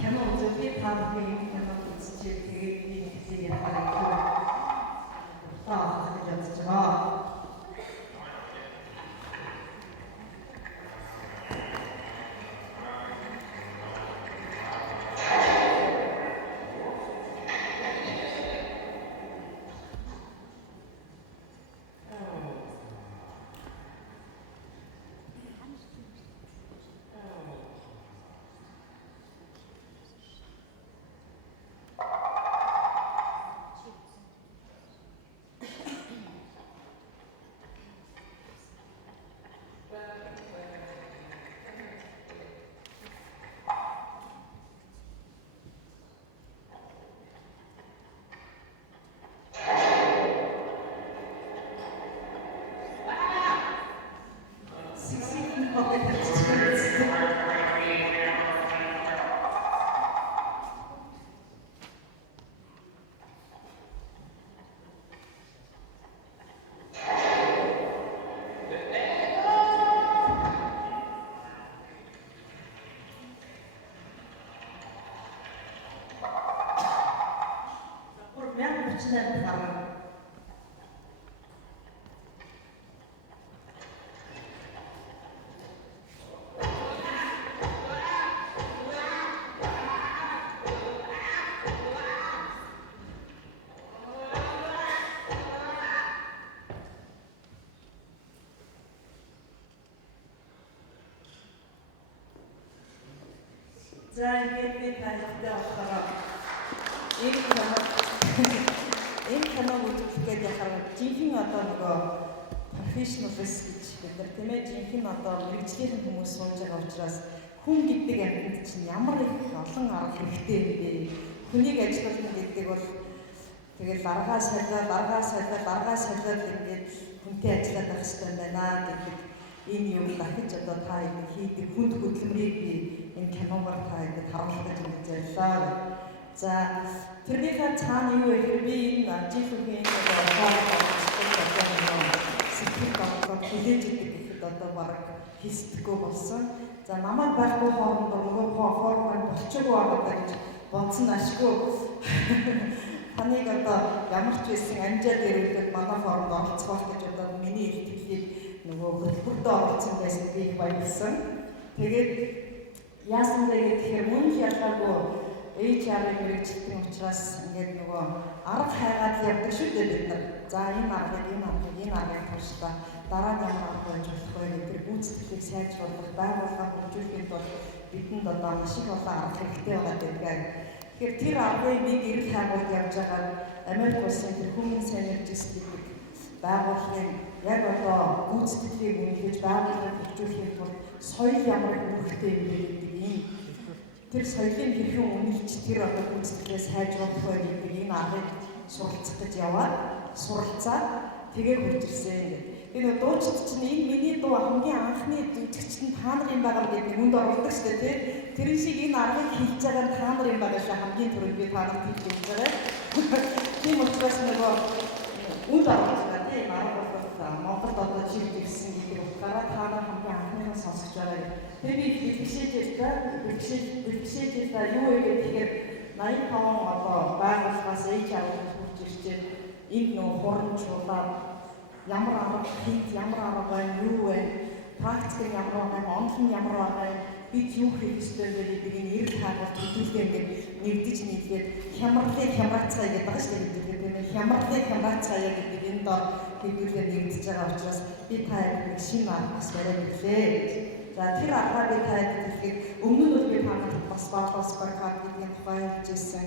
кино үзүүлээ та бүхэн кино үзэж тэгээд би нэгсийг ярих таа гэж бодож байгаа. За ингээд би таньтай болохоор энэ киног үзүүлэх гээд яхаар жинхэнэ одоо нөгөө профешнлс гэж бид нар тийм ээ жинхэнэ одоо мэрэгжлийн хүмүүс сууж байгаа учраас хүн гэдэг амьд чинь ямар их олон арга хэрэгтэй юм бэ? Хүнийг ажилуулна гэдэг бол тэгэл даргаа салаад ингээд хүнтэй ажиллаад байх хэрэгтэй байна гэдэг энэ юм дахиж одоо та хийдэг хүнд хөдөлмөрийг би энэ киногоор та ингээд харуулж ажиллаа. За тэрнийхээ цаана юу вэ? Би энэ жинхэнэ сэтгэл бодлого хүлээж идэг гэхэд одоо бараг хийсдэггүй болсон. За намайг байхгүй хооронд нөгөө форманд болчихгүй байгаа гэж бодсон ашгүй. Таныг одоо ямар ч байсан амжаад ирүүлээд манай формд оролцох гэж одоо миний ихтгэлийг нөгөө хөтөлбөртөө оролцсон байсан би их баярлсан. Тэгээд яасан бэ гэхээр мөн ялгаагүй HR-ыг мэрэгчлэн учраас ингээд нөгөө арга хайгаад явдаг шүү дээ бид нар. За энэ аргыг туршдаа дараа нь ямар арга байж болох вэ гэдэг гүйцэтгэлийг сайжруулах, байгууллага хөгжүүлэхэд бол бидэнд одоо маш их олон арга хэрэгтэй байгаа гэдэг. Тэгэхээр тэр аргыг нэг эрэл хайгуулж явж байгаа Америк улсын тэр Human Synergies гэдэг байгууллагын яг одоо гүйцэтгэлийг үнэлж байгууллагыг хөгжүүлэхэд бол соёл ямар хэрэгтэй юм бэ гэдэг ийм тэр соёлын хэрхэн үнэлж тэр одоо гүйцэтгэлээ сайжруулах вэ гэдэг энэ аргыг суралцах гэж яваад суралцаад тэгээд хурж ирсэн гэдэг. Энэ дуучид чинь энэ миний дуу хамгийн анхны үзэгчд нь та нар юм байгаа гэдэг хүнд оруулдаг шүү дээ тий. Тэр шиг энэ аргыг хийж байгаа нь та нар юм байгаа шээ хамгийн түрүүнд би та нарт хэлж байгаа. Тийм учраас нөгөө үнд оруулж байгаа тий арга бол Монголд одоо жишээ ирсэн гэдэг утгаараа та нар хамгийн анхныхаа сонсож байгаа. Тэр би бэлгшээж та юу вэ гэхээр 85 одоо байгууллагаас HR-аас хурж ирчээд энд нөгөө хурамчлуулаад ямар арга хийх, ямар арга байна, юу вэ? Практик ямар байна, онлайн ямар байна, бид юу хийх ёстой вэ гэдэг энэ эрэл хайгуулт хөдөлгөөн гэдэг нэгдэж нийлээд хямрацгаая гэдэг байгаа шүү дээ. Тийм ээ хямрацгаая гэдэг энэ дор хөдөлгөөн нэгдэж байгаа учраас би та нэг шинэ аргаас бариад ирлээ. За тэр аргаа би таад хэлэхэд өмнө нь бол би танарт бас боолос баркад гэдгийн тухай хэлжсэн.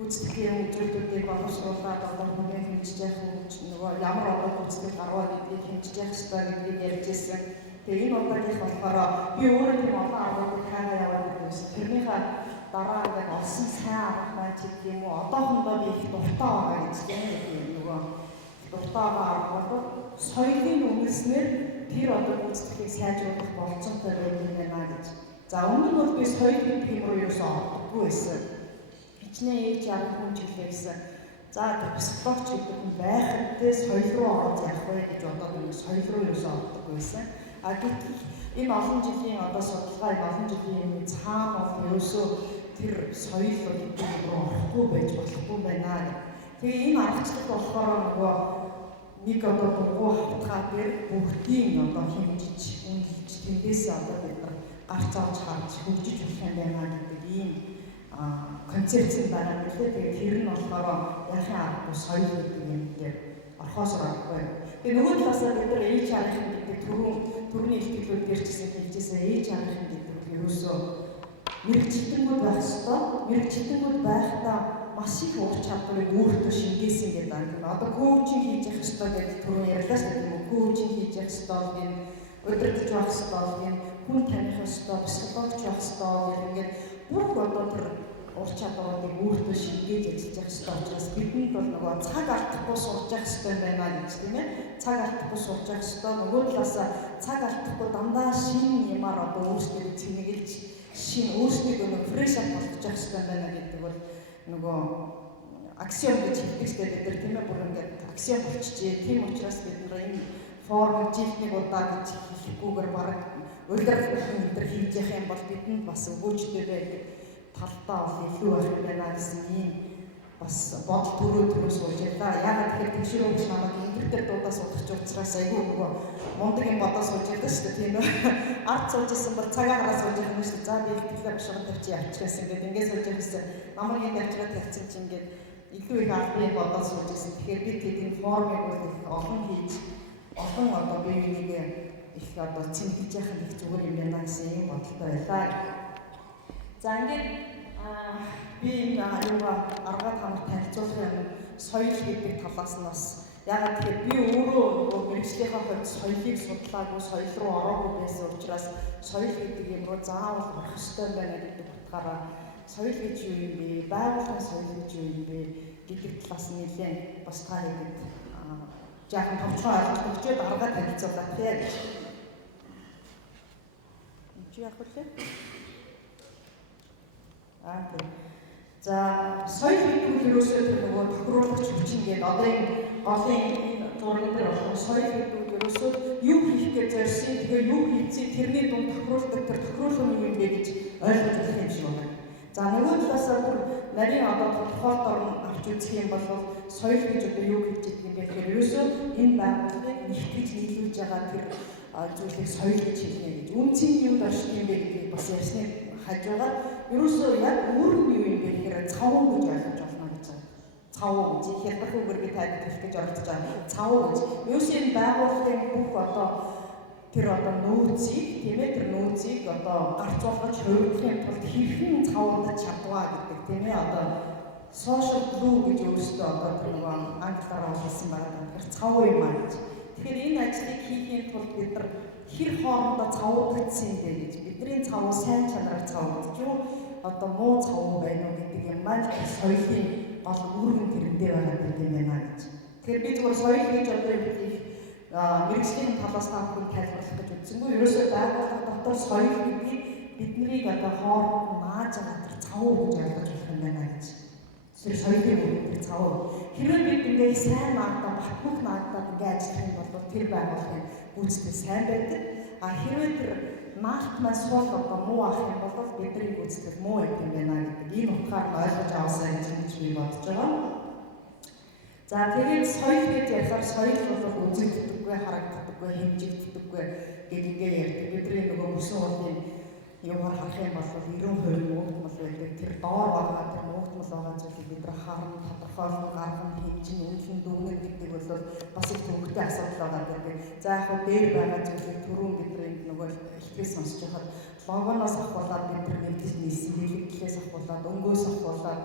Гүйцэтгэлийн үзүүлэлтүүдийг боловсруулаад одоо хүмүүний хэмжиж явах нөгөө ямар одоо гүйцэтгэл гаргав гэдгийг хэмжиж явах хэрэгтэй гэдгийг ярьжсэн. Тэгээ энэ удаагийнх болохоор би өөрөө тийм олон аргуудыг хайгаа яваад байсан. Тэрнийхээ дараа ингээд олсон сайн арга маань ч гэх юм уу одоохондоо би их дуртай байгаа гэж нөгөө дуртай байгаа арга бол соёлын үнэлснээр тэр одоо гүйцэтгэлийг сайжруулах болцоотой байдаг байна гэж. За өмнө нь бол би соёл гэдэг юм руу ерөөсөө ордоггүй байсан. Хичнээн ээж арга хүн жилээ гэсэн. За психологч гэдэг хүн байхад соёл руу ороод явах вэ гэж бодоод нэг соёл руу ерөөсөө ордоггүй байсан. А гэтэл энэ олон жилийн одоо судалгаа, энэ олон жилийн цаана бол ерөөсөө тэр соёл гэдэг рүү орохгүй байж болохгүй байна гэх. Тэгээ энэ аргачлал болохоор нөгөө нэг одоо дугуй хавтгаа дээр бүгдийн одоо хэмжиж, үнэлж, тэндээс одоо бид нар гарч авч харж хөгжиж болох юм байна гэдэг ийм концепц байгаа юм лээ. Тэгээ тэр нь болохоор яхаа аргагүй соёл гэдэг юм дээр орхоос орохгүй. Тэгээ нөгөө талаасаа бид нар ээж аргын гэдэг түрүүний ихтгэлүүд дээр ч гэсэн хэлжсэн ээж аргын гэдэг нь ерөөсөө мэрэгчлэнгүүд байх ёстой. Мэрэгчлэнгүүд байхдаа маш их ур чадварыг өөртөө шингээсэн гэдэг юм. Одоо коучинг хийж явах ёстой гэдэг түрүү ярьлаа шүү дээ. Коучинг хийж явах ёстой гэх юм, удирдах явах ёстой гэх юм, хүн таних ёстой, психологч явах ёстой гэх ингээд бүх одоо тэр ур чадварыг өөртөө шингээж ажиллаж явах ёстой учраас бидэнд бол нөгөө цаг алдахгүй сурч явах ёстой байна гэж тийм ээ. Цаг алдахгүй сурч явах ёстой. Нөгөө талаасаа цаг алдахгүй дандаа шинэ юмар одоо өөрсдөө цэнэгэлж шинэ өөрсдөө нөгөө фреш ап болгож явах ёстой байна гэдэг бол нөгөө аксиом гэж хэлдэг шүү дээ бид нар тийм ээ. Бүр ингээд аксиом болчихжээ. Тийм учраас бид нар энэ форм жилтний удаа гэж хэлэхгүйгээр бараг удирдах өндөр хийж явах юм бол бидэнд бас өгөөжтэй байдаг талдаа бол илүү байх юм байна гэсэн ийм бас бодол төрөө суулж байлаа. Яагаад тэгэхээр тэгшэрүү гэж намайг интернет дуудаа суулгах учраас айгүй нөгөө мундаг юм бодоо суулж байлаа шүү дээ тийм ээ. Ард суулж исэн бол цагаа хараа суулж байгаа юм шүү дээ. За би их төлөв бишрын тавьчих явчихсан ингээд ингээд суулж байсан. Намайг энэ авчираад тавьсан чинь ингээд илүү их албан бодоо суулж исэн. Тэгэхээр бид тэдний формыг бол их олон хийж олон одоо бие бинийгээ их одоо цэмгэлж яхах нь их зүгээр юм байна гэсэн юм бодолтой байлаа. За ингээд би энэ аюугаа аргаад хамт танилцуулах юм соёл гэдэг талаас нь бас ягаад тэгэхээр би өөрөө нөгөө мэрэгжлийнхаа хувьд соёлыг судлаагүй, соёл руу ороогүй байсан учраас соёл гэдэг юм руу заавал орох ёстой байна гэдэг утгаараа соёл гэж юу юм бэ? Байгууллагын соёл гэж юу юм бэ гэдэг талаас нь нэлээд бас та хэдэд жаахан товчхон ойлгохчод аргаад танилцуулах тийм. Чи яах вэ? Тийм. За соёл гэдэг нь ерөөсөө тэр нөгөө тохируулагч хүчин гэдэг одоо энэ голын зураг дээр болох соёл гэдэг нь ерөөсөө юу хийх гэж зорьсон, тэгээ юу хийцээ тэрний дунд тохируулдаг тэр тохируулгын юм бэ гэж ойлгож болох юм шиг байна. За нөгөө талаасаа бүр нарийн одоо тодорхойлт орн авч үзэх юм бол соёл гэж одоо юу гэж хэлдэг юм бэ гэхээр ерөөсөө энэ байгууллагыг нэгтгэж нийлүүлж байгаа тэр зүйлийг соёл гэж хэлнэ гэж. Үнцэн юунд орших юм бэ гэдгийг бас ярьсны хажуугаар ерөөсөө яг өөр нь юу юм бэ гэхээр цавуу гэж ойлгож байна гэж байна. Цавуу гэж хялбархуугаар би тайлбар хэлэх гэж оролдож байгаа. Цавуу гэж. Ерөөсөө энэ байгууллагын бүх одоо тэр одоо нөөцийг тийм ээ тэр нөөцийг одоо гарцуулгаж хувирахын тулд хэрхэн цавуудаж чадваа гэдэг тийм ээ одоо social glue гэж өөрөөсөө одоо тэр нэг англиараа хэлсэн байгаа. Тэгэхээр цавуу юм аа гэж. Тэгэхээр энэ ажлыг хийхийн тулд бид нар хэр хоорондоо цавуудагдсан юм бэ гэж бидний цавуу сайн чанараар цавуудж юу одоо муу цавуу байна уу гэдэг юм маань соёлын гол үүрэг тэрэндээ байгаа юм байна гэж. Тэгэхээр би зөвхөн соёл гэж одоо их мэрэгжлийн талаас та бүхэн тайлбарлах гэж үзсэнгүй. Ерөөсөө байгууллага дотор соёл гэдгийг биднийг одоо хооронд нааж байгаа тэр цавуу гэж ойлгож болох юм байна гэж. Тэр соёлын үүрэг цавуу. Хэрвээ бид ингээд сайн наадаа батбух наадаад ингээд ажиллах юм бол тэр байгууллагын гүйцэтгэл сайн байдаг. А хэрвээ тэр наалт маань суул одоо муу ах юм бол бидний гүйцэтгэл муу байх юм байна гэдэг энэ утгаар нь ойлгож аваасаа гэж би бодож байгаа. За тэгээд соёл гэж ярихаар соёл бол үзэгддэггүй, харагддаггүй, хэмжигддэггүй гэдэг ингээ ярьдаг. Бидний нөгөө бүсэн уулын юмар харах юм бол 90% муугтмал байдаг. Тэр доор байгаа тэр муугтмал байгаа зүйлийг бид нар харна, тодорхойлно, гаргана, хэмжин, үнэлэн, дүгнэн гэдэг бол бас их төвөгтэй асуудал байгаа гэдэг. За яг хөө дээр байгаа зүйлийг түрүүн бид нар нөгөө ихтгэл сонсож байхад логоноос ахуулаад бид нар нэгдэж нийсэн, хэлэгдлээс ахуулаад, өнгөөс ахуулаад,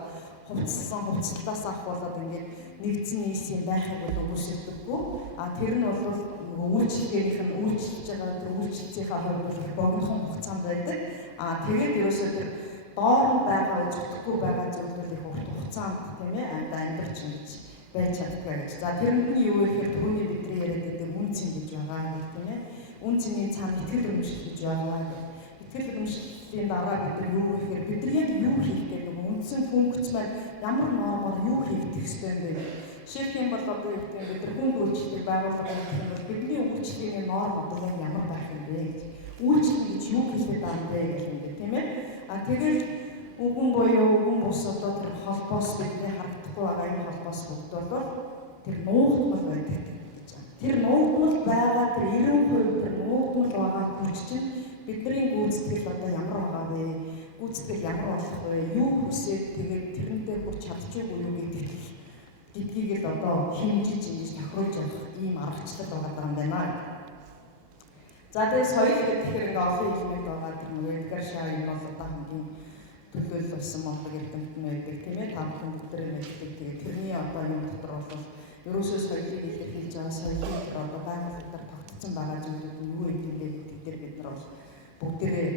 хувцалтаас ахуулаад ингээд нэгдсэн нийсэн байхыг бол үгүйсэлдэггүй. А тэр нь бол үйлчлэгийнх нь үйлчлж байгаа тэр үйлчлэлийнхаа хувьд бол богинохон хугацаанд байдаг. А тэгээд ерөөсөө тэр доор нь байгаа үзэгдэхгүй байгаа зүйлүүд их урт хугацаанд тийм ээ амьдарч ингэж байж чаддаг гэж. За тэрний юу вэ гэхээр түрүүний бидний яриад байдаг үнцэн гэж байгаа юм тийм ээ. Үнцний цаана итгэл үнэмшил гэж байгаа. Итгэл үнэмшлийн дараа бид нар юу гэхээр бид нар яг юу хийх гэдэг үндсэн функц маань ямар нормоор юу хийгдэх ёстой юм бэ? Жишээлх юм бол одоо юу гэдэг бид нар хүн үйлчлэлийг байгууллагын гэх юм бол бидний үйлчлэлийн норм одоо ямар байх юм бэ гэж. Үйлчлэл гэж юу хэлээд байгаа юм бэ гэх юм тийм ээ. А Тэгэл үгэн буюу үгэн бус одоо тэр холбоос бидний харагдахгүй байгаа энэ холбоос бүгд тэр нуугдмал байдаг гэж байна. Тэр нуугдмал байгаа тэр 90% тэр нуугдмал байгаа хүч чинь бидний гүйцэтгэл одоо ямар байгаа вэ? Гүйцэтгэл ямар болох вэ? Юу хүсээд тэгээд тэрнтэй хүрч чадчихгүй юу гэдгийг л одоо хэмжиж ингэж тохируулж явах ийм аргачлал байгаа юм байна. За тэгээд соёл гэхээр ингээ олон хэлбэр байгаа тэр нэгэр шаарын бол одоо хамгийн төлөөлсөн монгол эрдэмтэн байдаг тийм ээ. Та бүхэн бүгдээр мэддэг. Тэгээд тэрний одоо юм дотор бол ерөөсөө соёлыг илэрхийлж байгаа соёлын тэр одоо байгууллагаар тогтцсон байгаа зүйлүүд нь юу юм бэ гэдэг дээр бид нар бол бүгдээрээ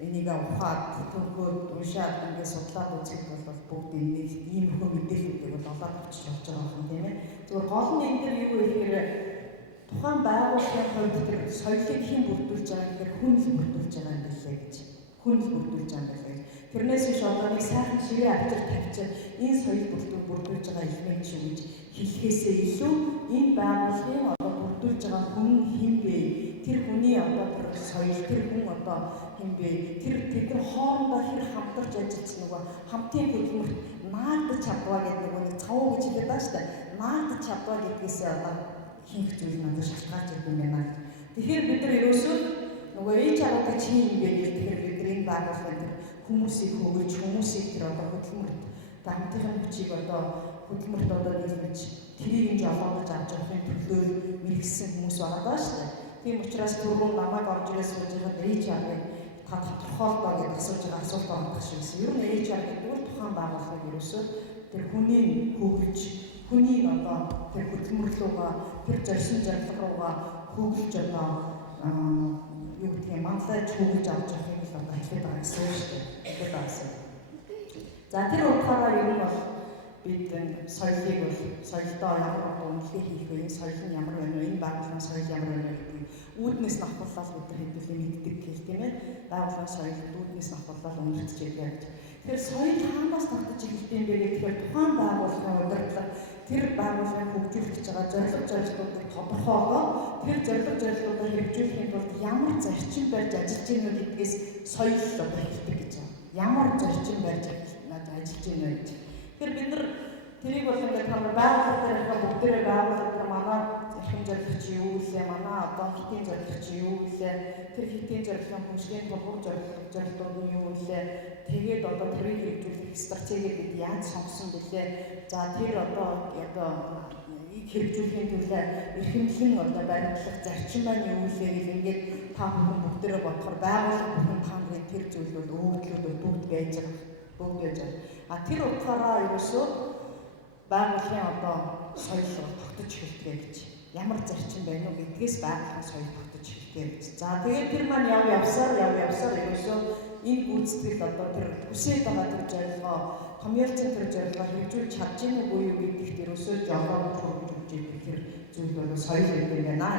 энийг ухаад төгөөд уншаад ингээд судлаад үзэх бол бүгд энийг иймэрхүү мэдээллүүдийг бол олоод авчиж явж байгаа юм тийм ээ. Зөвхөн гол нь энэ дээр юу вэ гэхээр тухайн байгууллагын хувьд тэр соёлыг хэн бүрдүүлж байгаа гэхээр хүн л бүрдүүлж байгаа юм билээ гэж. Хүн л бүрдүүлж байгаа юм билээ. Тэрнээс биш одоо нэг сайхан ширээ авчир тавьчих энэ соёл бүрдүүлж байгаа элемент шүү гэж хэлэхээсээ илүү энэ байгууллагын одоо бүрдүүлж байгаа хүн хэн бэ? Тэр хүний одоо тэр соёл тэр хүн одоо хэн бэ? Тэр тэдгээр хоорондоо хэр хамтарч ажилласан нөгөө хамтын хөдөлмөрт наагдаж чадваа гэдэг нэг цавуу гэж хэлээд байгаа шүү дээ. Наагдаж чадваа гэдгээсээ одоо хийх зүйл надад шалтгаалж байгаа юм байна. Тэгэхээр бид нар ерөөсөө нөгөө ээж аваатай чи юм бэ гэх тэгэхээр бид нар энэ байгууллагын тэр хүмүүсийг хөгжиж хүмүүсийг тэр одоо хөдөлмөрт хамтын хүчийг одоо хөдөлмөрт одоо нийлүүлж тэрийг нь жолоодож авч явахын төлөө мэрэгсэн хүмүүс байгаа шүү дээ. Тийм учраас түрүүн намайг орж ирээ сууж байгаад ээж аваа та тодорхойлдоо гэж асууж байгаа асуулт байгаа шигсэн. Ер нь ээж аваа гэдэг нь тухайн байгууллагыг ерөөсөө тэр хүний хөгжиж хүний одоо тэр хөдөлмөрлөгөө тэр зорьсон зорилго руугаа хөгжиж одоо юу гэх юм манлайж хөгжиж авч явахыг л одоо хэлээд байгаа гэсэн үг шүү дээ. Хэлээд байгаа. За тэр утгаараа ер нь бол бид соёлыг бол соёлдоо ямар үнэлгээ хийх вэ? Соёл нь ямар байна вэ? Энэ байгууллагын соёл ямар байна вэ гэдгийг үүднээс нь авахлал бид нар хэдүүлээ мэддэг гэх тийм ээ. Байгууллагын соёл үүднээс нь авахлал үнэлж байгаа гэж. Тэгэхээр соёл хаанаас тогтож эхэлдэг юм бэ гэхээр тухайн байгууллагын удирдлага тэр байгууллагыг хөгжүүлж байгаа зорилгуудыг тодорхойлоод тэр зорилгуудыг хэрэгжүүлэхийн тулд ямар зарчим барьж ажиллаж байна вэ гэдгээс соёл одоо эхэлдэг гэж байна. Ямар зарчим барьж ажиллаж байна вэ гэж. Тэгэхээр бид нар тэрийг бол ингээд хамаа байгууллага дээр их бүгдээрээ байгууллага дээр манай эрхэм зорилго чи юу вэ? Манай одоо хитийн зорилго чи юу вэ? Тэр хитийн зорилгын хүчний тулгуур зорилгууд нь юу вэ? Тэгээд одоо тэрийг хэрэгжүүлэх стратегийг бид яаж сонгосон бэлээ? За тэр одоо хэрэгжүүлэхийн төлөө эрхэмлэн одоо баримтлах зарчим маань юу вэ гэх ингээд та бүхэн бүгдээрээ бодохоор байгууллага бүхэн та нарын тэр зүйлүүд өгөгдлүүд бүгд байж байгаа. Бүгд байж байгаа. А тэр утгаараа ерөөсөө байгууллагын одоо соёл тогтож эхэлдэг гэж. Ямар зарчим байна уу гэдгээс байгууллагын соёл тогтож эхэлдэг гэж. За тэгээд тэр маань явсаар ерөөсөө энэ гүйцэтгэл одоо тэр хүсэж байгаа тэр зорилгоо томьёолцсон тэр зорилгоо хэрэгжүүлж чадж гэнэ үгүй юу гэдэгт ерөөсөө жолоог хөрвүүлж ирэх тэр зүйл бол соёл гэдэг юм байна.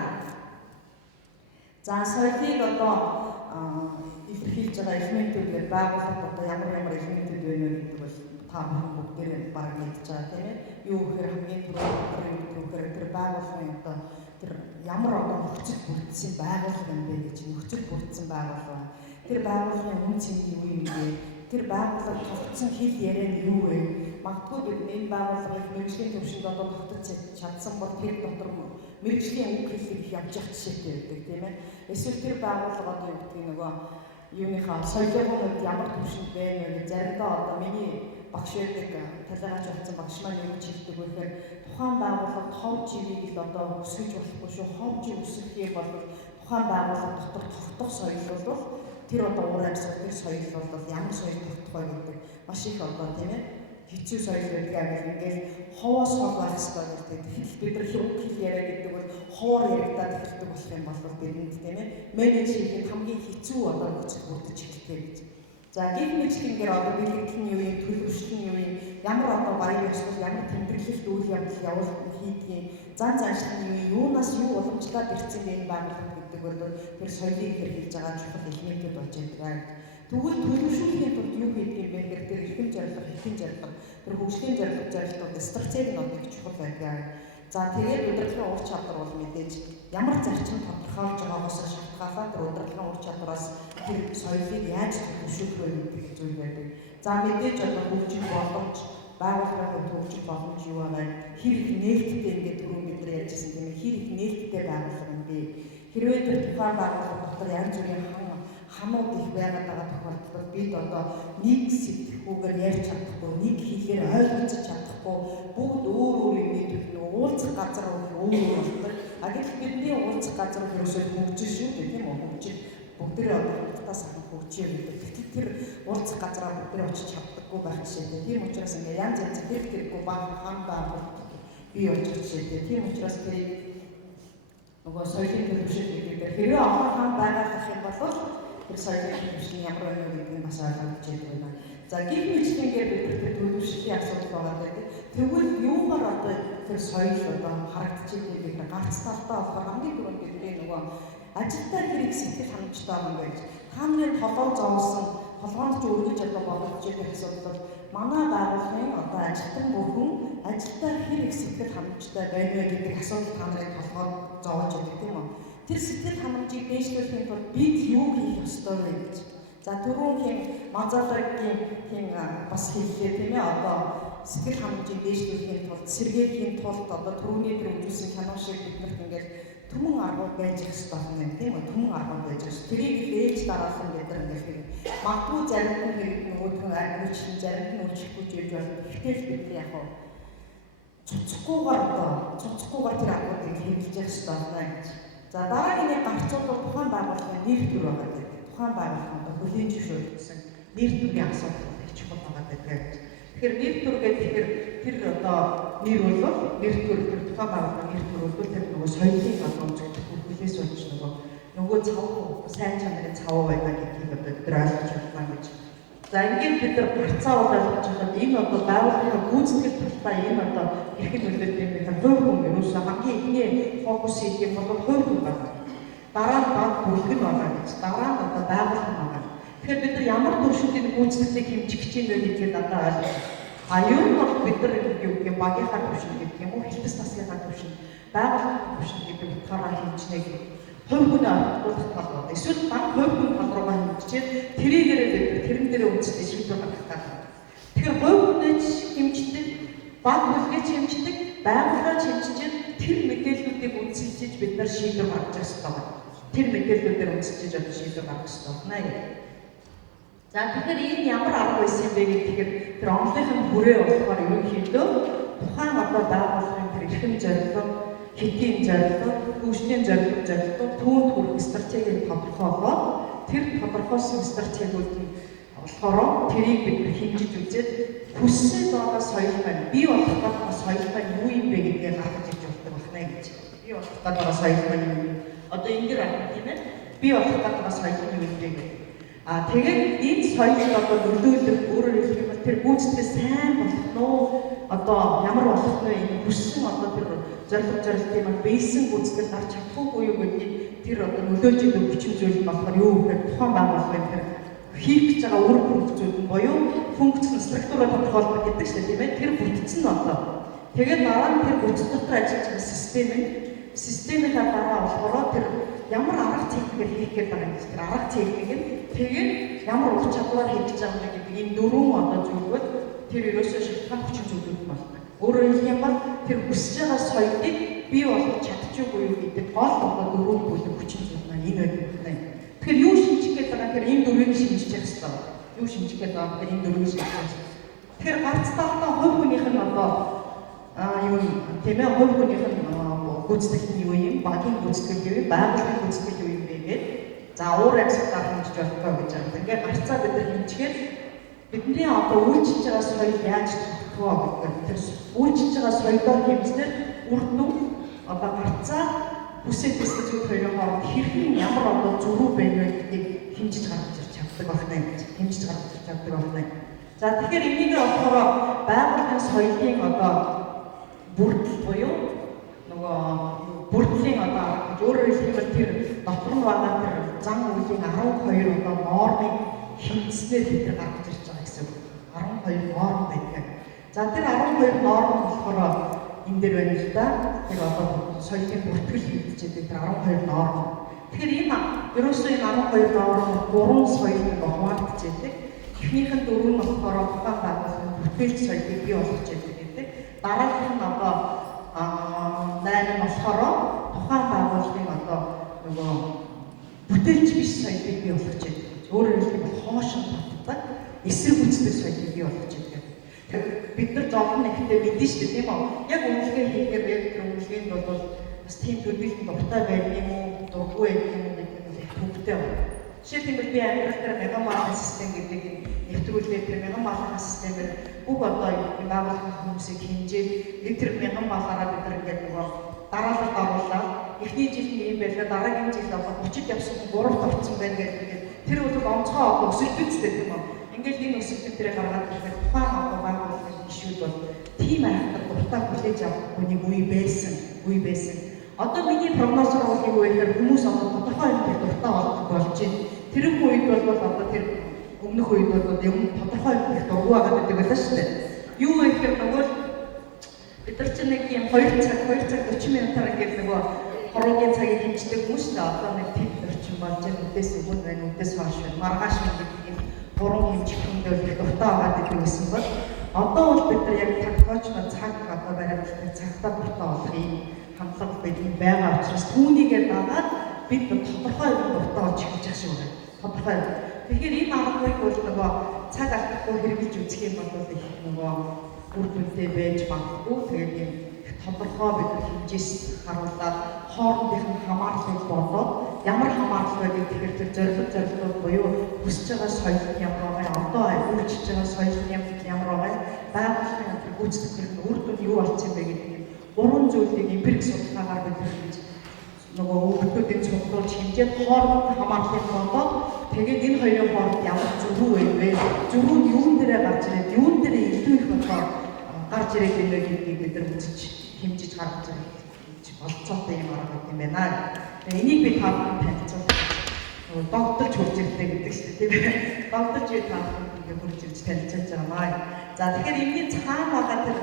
За соёлыг одоо илэрхийлж байгаа элементүүд байгууллагад одоо ямар элементүүд байна вэ гэдэг бол та бүхэн бүгдээр баг мэдж байгаа тийм ээ. Юу гэхээр хамгийн түрүүгээр тэр байгууллагын одоо тэр ямар одоо нөхцөл бүрдсэн байгууллага юм бэ гэж нөхцөл бүрдсэн байгууллага. Тэр байгууллагын үн цэн юу юм бэ? Тэр байгууллага тогтсон хэл яриа нь юу вэ? Магадгүй бид энэ байгууллагыг мэргэжлийн төвшөнд одоо тогтож чадсан бол тэр дотор мэргэжлийн үг хэллэг явж явах жишээтэй байдаг тийм ээ. Эсвэл тэр байгууллага одоо юу гэдэг нөгөө юуныхаа соёлын хувьд ямар төвшөнд байна вэ? Заримдаа одоо миний багш байдаг талигаач болсон багш маань юу гэж хэлдэг вэ гэхээр тухайн байгууллага хов живийг л одоо өсгөж болохгүй шүү. Хов жив өсгөх юм бол тухайн байгууллага дотор тогтох соёл бол тэр одоо уур амьсгал тэр соёл бол ямар соёл тогтох вэ гэдэг маш их одоо тийм ээ хэцүү соёл байдаг ингээл ховоос хол байх хэрэгтэй гэдэг. Бид нар хэл яриа гэдэг бол ховор яригадаад эхэлдэг болох юм бол бидэнд тийм ээ менеж хийхэд хамгийн хэцүү одоо нөхцөл бүрдэж эхэлдэг гэж. За гэх мэтлэнгээр одоо бэлтгэл нь юу юм, төлөвшөл нь юу юм, ямар одоо баяр ёслол, ямар тэмдэглэлт үйл явдал явуулах хийдгийг, зан заншил нь юунаас юу уламжлаад ирсэн бэ энэ байгууллага гэдэг бол тэр соёлыг хэрэгжиж байгаа чухал элементүүд болж байгаа. Тэгвэл төлөвшүүлэхийн тулд юу хийдэг юм бэ гэхээр тэр эрхэм зорилго, хэдийн зорилго, тэр хөгжлийн зорилгууд стратеги нь одоо их чухал байдаг. За тэгээд удирдлагын ур чадвар бол мэдээж ямар зарчим тодорхойлж байгаагаас шалтгаалаад тэр удирдлагын ур чадвараас тэр соёлыг яаж төвшүүлэх вэ гэдэг зүйл байдаг. За мэдээж одоо хөгжих боломж, байгууллагын хөгжих боломж юу байгаа, хэр их нээлттэй ингээд түрүү бид нар ярьжсэн тийм ээ, хэр их нээлттэй байгууллага юм бэ? Хэрвээ тэр тухайн байгууллага дотор янз бүрийн хамууд их байгаад байгаа тохиолдолд бид одоо нэг сэтгэхүүгээр ярьж чадахгүй, нэг хэлээр ойлгож чадахгүй, бүгд өөр өөр юм мэдэх нь уулзах газар өөр өөр болдог. А гэтэл бидний уулзах газар ерөөсөө хөгжиж шүү дээ тийм үү? Хөгжиж бүгдээ одоо хамтдаа сайн хөгжиж байдаг. Гэтэл тэр уулзах газараа бүгдээ очиж чаддаггүй байх жишээтэй. Тийм учраас ингээ янз янз хэрэггүй баг хам байгуулалт бий болж жишээтэй. Тийм учраас тэрийг нөгөө соёлын төлөвшөл гэдэг дээр хэрвээ олон хам байгуулах юм бол тэр соёлын төлөвшөл ямар байна вэ гэдэг нь бас ойлгож байна. За гэх мэтлэнгээр бид тэр төлөвшлийн асуудал байгаа гэдэг. Тэгвэл юугаар одоо тэр соёл одоо харагдчих юм бэ? Гац талтаа болохоор хамгийн түрүүнд бидний нөгөө ажилтаа хэрэг сэтгэл хангамжтай байгаа юм байж. Та нарын толгой зовсон, толгоонд ч өргөж одоо болгож байгаа асуудал бол манай байгууллагын одоо ажилтан бүхэн ажилтаа хэрэг сэтгэл хангамжтай байна вэ гэдэг асуудал та нарын толгойд зовж байгаа тийм үү? Тэр сэтгэл хангамжийг дэвшлүүлэхийн тулд бид юу хийх ёстой вэ гэж. За түрүүн Монзалогийн бас хэллээ тийм ээ одоо сэтгэл хангамжийг дэвшлүүлэхийн тулд сэргээхийн тулд одоо түрүүний тэр үзүүлсэн кино шиг биднэрт ингээд түмэн аргууд байж ёстой юм тийм үү? Түмэн аргууд байж ёстой. Тэрийг ээж дараалсан гэдэг ингээд магадгүй зарим нь хэрэг нөгөөдгөө аргуучин зарим нь үлчихгүй жийж байна. Гэтэл бид яг цуцгуугаар тэр аргуудыг хэрэгжиж явах ёстой байна гэж. За дараагийн нэг гарцуулбал тухайн байгууллагын нэр төр байгаа гэдэг. Тухайн байгууллагын хөлийн зөвшөөрсөн нэр төрийн асуудал их чухал байгаа гэдэг. Тэгэхээр нэр төр гэдэг тэр одоо нэр бол нэр төр тэр тухайн байгууллагын нэр төр бол тэр нөгөө соёлын одоо үзэгдэх хөлөөс болж нөгөө цав сайн чанарын цав байгаа гэдгийг одоо бид ойлгож байна гэж. За ингээд бид нар гарцаа ойлгож байхад энэ одоо байгууллагын гүйцэтгэл талтай энэ одоо хэрхэн нөлөөлдөг юм бэ? Хувь хүн ерөөсөө хамгийн ихний фокус хийх юм бол хувь хүн байна. Дараа нь баг бүлгэн байна гэж. Дараа нь одоо байгууллага байна. Тэгэхээр бид нар ямар төвшөлийн гүйцэтгэлийг хэмжих гэж юм бэ гэдгийг одоо ойлгож байна. А юу нь бол бид нар юу гэх юм багийнхаа төвшин гэдэг юм уу? Хэлбэс насныхаа төвшин, байгууллагын төвшин гэдэг утгаараа хэмжнэ гэх. Хувь хүний асуудал тал. Эсвэл баг хувь хүн тал руугаа хэмжиж тэрийгээрээ бид тэрэн дээрээ үндэсний шийдвэр гаргах гэдэг. Тэгэхээр хувь хүнээс хэмждэг, баг бүлгээс хэмждэг, байгууллагаас хэмжиж тэр мэдээллүүдийг үндэслэж бид нар шийдвэр гаргаж байгаа байна. Тэр мэдээллүүдээр үндэслэж одоо шийдвэр гаргах хэрэгтэй байна. За тэгэхээр энэ ямар арга байсан юм бэ гэхээр тэр онлынхын хүрээ болохоор ерөнхийдөө тухайн одоо байгууллагын тэр эрхэм зорилго, хэдийн зорилго, хөгжлийн зорилго, түүнд хүрэх стратегийг тодорхойлоод тэр тодорхойлсон стратегиуд нь болохоор тэрийг бид хэмжиж үзээд хүссэн байгаа соёл маань бий болох гэдэг соёл маань юу юм бэ гэдгийг гаргаж ирж болдог байна гэж. Бий болох гэдэг соёл маань юу? Одоо эндэр арга тийм ээ. Бий болох гэдэг соёл нь юу юм бэ гэх. Тэгээд энэ соёлд одоо нөлөөлөх өөрөөр хэлбэл тэр гүйцэтгэл сайн болох нь одоо ямар болох нь энэ хүссэн одоо тэр зорилгын маань бэйсэн гүйцэтгэл гарч чадахгүй юу гэдгийг тэр одоо нөлөөлж байгаа хүчин зүйл болохоор юу гэхээр тухайн байгууллагын тэр хийх гэж байгаа үр функцүүд нь буюу функц нь структураа тодорхойлдог гэдэг чинь тийм ээ. Тэр бүтцэн нь одоо тэгээд дараа нь тэр бүтц дотор ажиллаж байгаа системийнхаа дараа болохоор тэр ямар арга техникээр хийх гээд байгаа юм бэ? Тэр арга техник нь тэгээд ямар ур чадвараар хийж байгаа юм гэдэг энэ дөрвөн одоо зүйлүүд тэр ерөөсөө шалтгаан хүчин зүйлүүд байна. Өөрөөр хэлэх юм бол тэр хүсэж байгаа соёлыг бий болгож чадчихгүй юу гэдэг гол одоо дөрвөн бүлэг хүчин зүйл маань энэ байдаг. Тэгэхээр юу шинжих гээд байгаа гэхээр энэ дөрвийг шинжиж явах хэрэгтэй байна. Юу шинжих гээд байгаа гэхээр энэ дөрвийг шинжих хэрэгтэй. Тэгэхээр ганц таалтаа хувь хүнийх нь одоо юу тийм ээ хувь хүнийх нь гүйцэтгэл нь юу юм? Багийн гүйцэтгэл юу юм? Байгууллагын гүйцэтгэл юу юм бэ гэдэг. За уур амьсгалаар хэмжиж болохгүй гэж байна. Ингээд гарцаа бид нар хэмжихэд бидний одоо үйлчилж байгаа соёл яаж тогтвоо гэдэг. Тэр үйлчилж байгаа соёлоор хэмжснээр үр дүн одоо гарцаа хүсэл төсөл хоёрын хооронд хэрхэн ямар одоо зөрүү байна вэ гэдгийг хэмжиж гаргаж ирч чаддаг байна гэж. Хэмжиж гаргаж ирч чаддаг байна. За тэгэхээр энийг болохоор байгууллагын соёлын одоо бүрдэл буюу бүрдлийн одоо өөрөөр хэлбэл тэр дотор нь байгаа тэр зан үйлийн 12 одоо нормыг хэмжснээр бид нар гаргаж ирж байгаа гэсэн үг. 12 норм байдаг. За тэр 12 норм болохоор энэ дээр байна л да. Тэр одоо соёлын бүртгэл хэмжиж байгаа тэр 12 норм. Тэгэхээр энэ ерөөсөө энэ 12 доорн 3 соёлыг хуваагдж байдаг. Эхнийх нь 4 нь болохоор тухайн байгууллагын бүтээлч соёлыг бий болгож байдаг гэдэг. Дараагийнх нь одоо 8 нь болохоор тухайн байгууллагын одоо нөгөө бүтээлч биш соёлыг бий болгож байдаг. Өөрөөр хэлбэл хоошин татдаг эсрэг үздэг соёлыг бий болгож байдаг. Бид нар зовлон ихтэй мэдэн шүү дээ тийм үү? Яг үнэлгээ хийхээр яг тэр үнэлгээнд бол бас тийм төдийлөн дуртай байх юм уу, дургүй байх юм уу гэдэг нь их төвтэй байна. Жишээлбэл би амьдрал дээр мегамаркет систем гэдэг нэвтрүүлээд тэр мегамаркет системээр бүх одоо байгууллагын хүмүүсийг хэмжээд тэр мегамаркетаараа бид нар ингээд нөгөө дараалалд оруулаад эхний жил нь юм байлаа, дараагийн жил одоо 30-д явсан хүн 3-т орсон байна гэдэг. Тэр бол онцгой одоо өсөлттэй тийм үү? Ингээд энэ өсөлтөд тэрэ гаргаад ирэхэд тухайн одоо байгууллагын гишүүд бол тийм айхтар дуртай хүлээж авах хүний үе байсан. Одоо миний прогнозоор бол юу вэ гэхээр хүмүүс одоо тодорхой юм дээр дуртай болж байна. Тэр үед бол одоо тэр өмнөх үед бол юм тодорхой юм дээр дургүй байгаа гэдэг байлаа шүү дээ. Юу вэ гэхээр нөгөө бид нар чинь нэг юм 2 цаг 40 минутаар ингээд нөгөө хороогийн цагийг хэмждэг хүмүүс шүү дээ. Одоо нэг тийм орчин болж байгаа үдээс өмнө байна, үдээс хойш байна. Маргааш нэг юм 3 хэмжих хүндээ их дуртай байгаа гэдэг байсан бол одоо бол бид нар яг тагтооч цаг одоо бариад цагтаа дуртай болох юм хандлага бидний байгаа учраас түүнийгээ дагаад бид тодорхой юм дуртай болж эхэлж байгаа шүү дээ. Тодорхой. Тэгэхээр энэ аргыг бол нөгөө цаг алдахгүй хэрэгжилж үзэх юм бол их нөгөө үр дүнтэй байж магадгүй. Тэгээд юм тодорхой бид хэмжээс харуулаад хоорондын хамаарлыг болоод ямар хамаарлал вэ гэхээр тэр зорилгод буюу хүсэж байгаа соёл нь ямар байгаа, одоо үйлчилж байгаа соёл нь ямар байгаа, байгууллагын гүйцэтгэх үр дүн юу болсон бэ гэдэг юм. 3 зүйлийг эмпирик судалгаагаар бид нөгөө хүүхдүүдийн цуглуулж хэмжээд хооронд хамаарлыг болоод тэгээд энэ хоёрын хооронд ямар зүрх вэ? Зүрх нь юун дээрээ гарч ирээд, юун дээрээ илүү их болохоор гарч ирээд байна гэдгийг бид нар үзэж хэмжиж гаргаж байгаа болцоотой юм арга юм байна. Тэгээ энийг би таахад танилцуулах. Догдолж хурж ирлээ гэдэг шүү дээ тийм ээ. Догдолж би таахад ингээд хурж ирж танилцуулж байгаа маа. За тэгэхээр энэний цаана байгаа тэр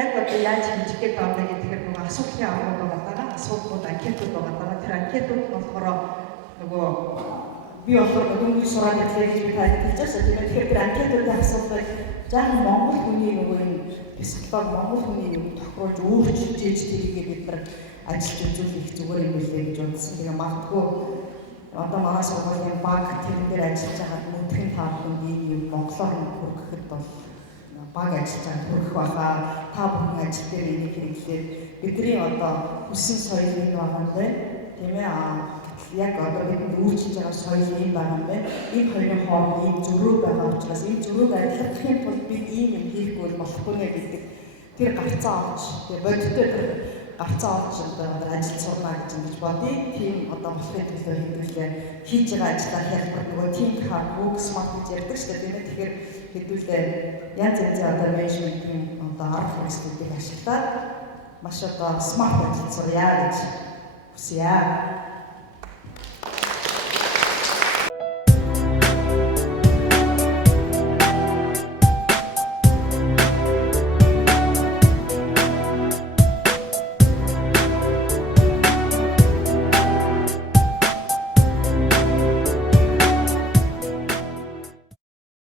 яг одоо яаж хэмжих гээд байгаа вэ гэхээр нөгөө асуултын аргууд байгаа. Асуултууд анкетууд байгаа. Тэр анкетууд нь болохоор нөгөө би болохоор нөгөө сураад ирлээ гэж би танилцуулсан. Тэгэхээр тэр анкетуудын асуултыг жаахан Монгол хүний нөгөө юм психолог Монгол хүний юм тохируулж өөрчилж ээж тэрийгээ бид нар ажиллаж үзүүлэх зүгээр юм билээ гэж бодсон. Тэгээ магадгүй одоо манай сургуулийн баг тэрэн дээр ажиллаж байгаа нүдхэн таахын ийм Монголоор хөргөхөд бол баг ажиллаж хөргөх байхаа та бүхэн ажил дээр энийг хэрэглээд бидний одоо хүссэн соёл юм байгаа юм байна. Тийм ээ яг одоо бид өөрчилж байгаа соёл юм байгаа юм байна. Энэ хоёрын хооронд ийм зөрүү байгаа учраас энэ зөрүүг арилгахын тулд бид ийм юм хийхгүй болохгүй нэ гэдэг тэр гарцаа авч тэр бодиттой тэр гарцаа авч одоо ажил сурна гэж ингэж бодъё. Тийм одоо болохын төлөө хэдүүлээ хийж байгаа ажлаа хялбар нөгөө team hard work smart гэж ярьдаг шүү дээ. Тийм ээ тэгэхээр хэдүүлээ янз янзын одоо менежментийн одоо арга хэрэгслүүдийг ашиглаад маш одоо smart ажил сурья гэж хүсье.